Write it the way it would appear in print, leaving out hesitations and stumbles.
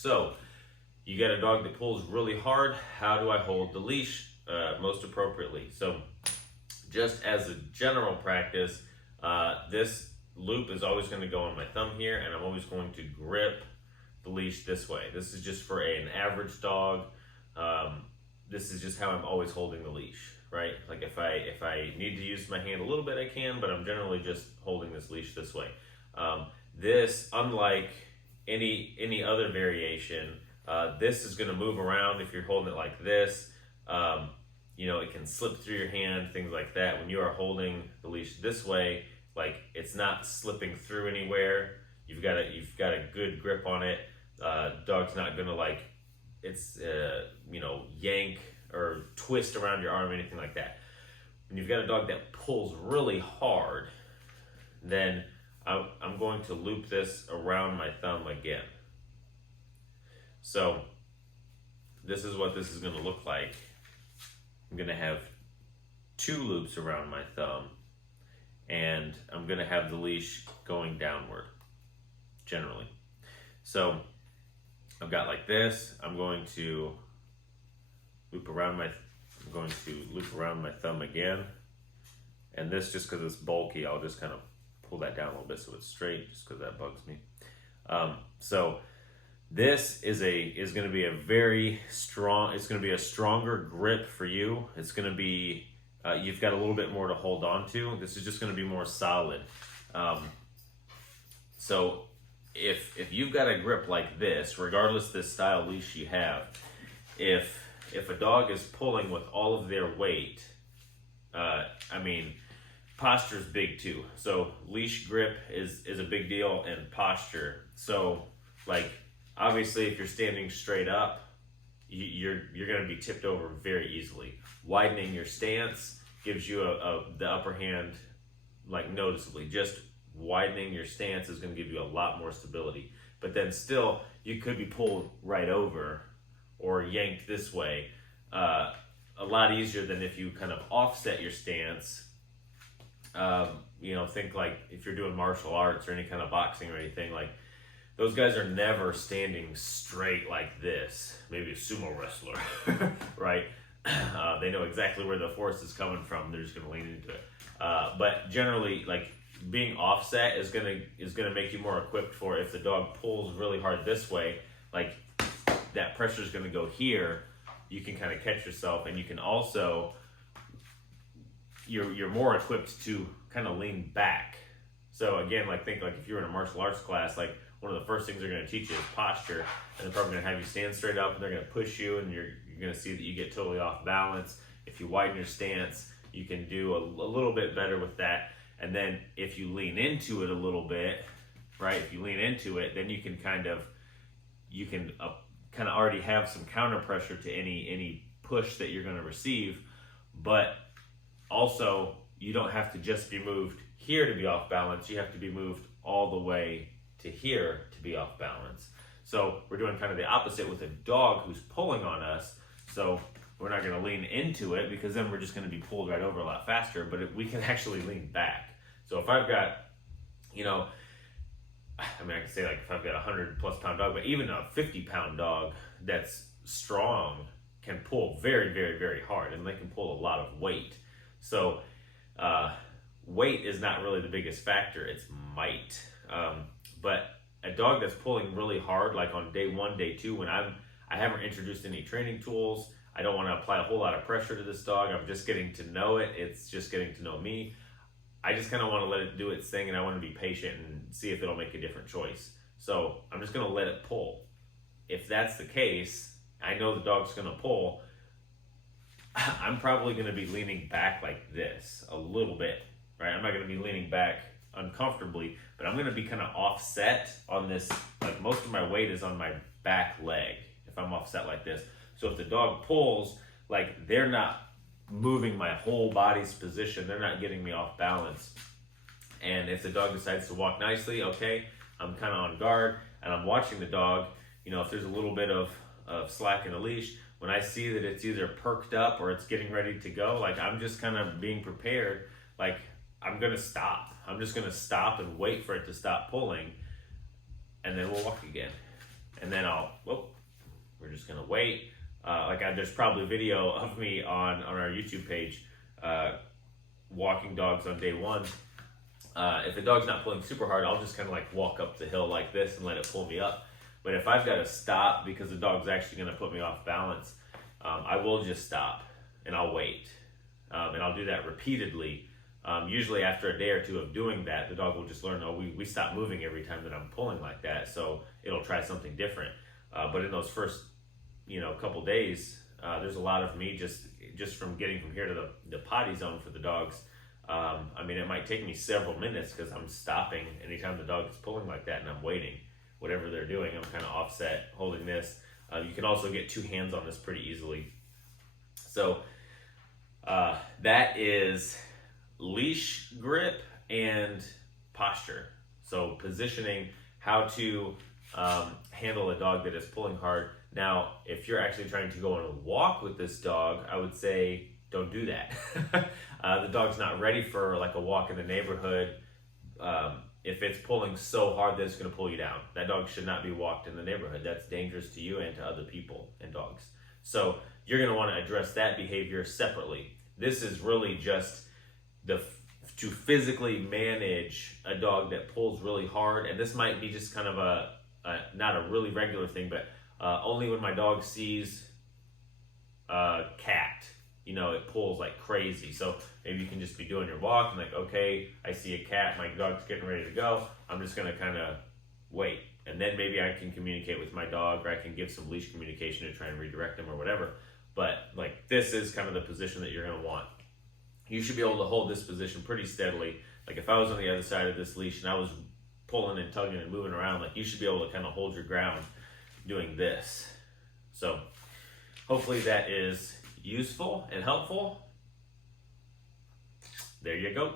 So, you got a dog that pulls really hard. How do I hold the leash most appropriately? So, just as a general practice, this loop is always going to go on my thumb here, and I'm always going to grip the leash this way. This is just for an average dog. This is just how I'm always holding the leash, right? Like if I need to use my hand a little bit, I can, but I'm generally just holding this leash this way. This, unlike any other variation, this is going to move around if you're holding it like this. It can slip through your hand, things like that. When you are holding the leash this way, like it's not slipping through anywhere. You've got a good grip on it. Dog's not gonna yank or twist around your arm, anything like that. When you've got a dog that pulls really hard, then I'm going to loop this around my thumb again. So this is what this is going to look like. I'm going to have 2 loops around my thumb, and I'm going to have the leash going downward, generally. So I've got like this. I'm going to loop around my thumb again, and this, just because it's bulky, I'll just kind of pull that down a little bit so it's straight, just because that bugs me. So this is going to be a very strong. It's going to be a stronger grip for you. It's going to be you've got a little bit more to hold on to. This is just going to be more solid. So if you've got a grip like this, regardless of the style leash you have, if a dog is pulling with all of their weight, posture is big too. So leash grip is a big deal, and posture. So like, obviously if you're standing straight up, you're going to be tipped over very easily. Widening your stance gives you the upper hand, like noticeably. Just widening your stance is going to give you a lot more stability. But then still, you could be pulled right over or yanked this way a lot easier than if you kind of offset your stance. Think like if you're doing martial arts or any kind of boxing or anything, like those guys are never standing straight like this. Maybe a sumo wrestler, right? They know exactly where the force is coming from. They're just going to lean into it. But generally, like being offset is gonna make you more equipped for if the dog pulls really hard this way, like that pressure is going to go here. You can kind of catch yourself, and you can also you're more equipped to kind of lean back. So again, think like if you're in a martial arts class, like one of the first things they're going to teach you is posture, and they're probably going to have you stand straight up, and they're going to push you, and you're going to see that you get totally off balance. If you widen your stance, you can do a little bit better with that. And then if you lean into it a little bit, right? If you lean into it, then you can kind of already have some counter pressure to any push that you're going to receive. But also, you don't have to just be moved here to be off balance. You have to be moved all the way to here to be off balance. So we're doing kind of the opposite with a dog who's pulling on us. So we're not going to lean into it, because then we're just going to be pulled right over a lot faster. But we can actually lean back. So if I've got, I can say like if I've got a 100+ pound dog, but even a 50-pound dog that's strong can pull very, very, very hard, and they can pull a lot of weight. So weight is not really the biggest factor, it's might. But a dog that's pulling really hard, like on day 1, day 2, when I haven't introduced any training tools, I don't want to apply a whole lot of pressure to this dog. I'm just getting to know it. It's just getting to know me. I just kind of want to let it do its thing, and I want to be patient and see if it'll make a different choice. So I'm just going to let it pull. If that's the case, I know the dog's going to pull. I'm probably going to be leaning back like this a little bit, right? I'm not going to be leaning back uncomfortably, but I'm going to be kind of offset on this. Like most of my weight is on my back leg if I'm offset like this. So if the dog pulls, like they're not moving my whole body's position, they're not getting me off balance. And if the dog decides to walk nicely, okay, I'm kind of on guard and I'm watching the dog. If there's a little bit of slack in the leash, when I see that it's either perked up or it's getting ready to go, like I'm just kind of being prepared. Like I'm going to stop. I'm just going to stop and wait for it to stop pulling, and then we'll walk again. and then we're just gonna wait. There's probably a video of me on our YouTube page walking dogs on day one. If the dog's not pulling super hard, I'll just kind of like walk up the hill like this and let it pull me up. But if I've got to stop because the dog's actually going to put me off balance, I will just stop and I'll wait. And I'll do that repeatedly. Usually after a day or two of doing that, the dog will just learn, we stop moving every time that I'm pulling like that. So it'll try something different. But in those first, couple days, there's a lot of me just from getting from here to the potty zone for the dogs. It might take me several minutes because I'm stopping anytime the dog is pulling like that and I'm waiting. Whatever they're doing, I'm kind of offset holding this. You can also get two hands on this pretty easily. So that is leash grip and posture. So positioning, how to handle a dog that is pulling hard. Now, if you're actually trying to go on a walk with this dog, I would say don't do that. The dog's not ready for like a walk in the neighborhood. If it's pulling so hard that it's going to pull you down, that dog should not be walked in the neighborhood. That's dangerous to you and to other people and dogs. So you're going to want to address that behavior separately. This is really just to physically manage a dog that pulls really hard. And this might be just kind of not a really regular thing, but only when my dog sees a cat, it pulls like crazy. So maybe you can just be doing your walk and like, okay, I see a cat, my dog's getting ready to go. I'm just going to kind of wait. And then maybe I can communicate with my dog, or I can give some leash communication to try and redirect him or whatever. But like, this is kind of the position that you're going to want. You should be able to hold this position pretty steadily. Like if I was on the other side of this leash and I was pulling and tugging and moving around, like you should be able to kind of hold your ground doing this. So hopefully that is useful and helpful. There you go.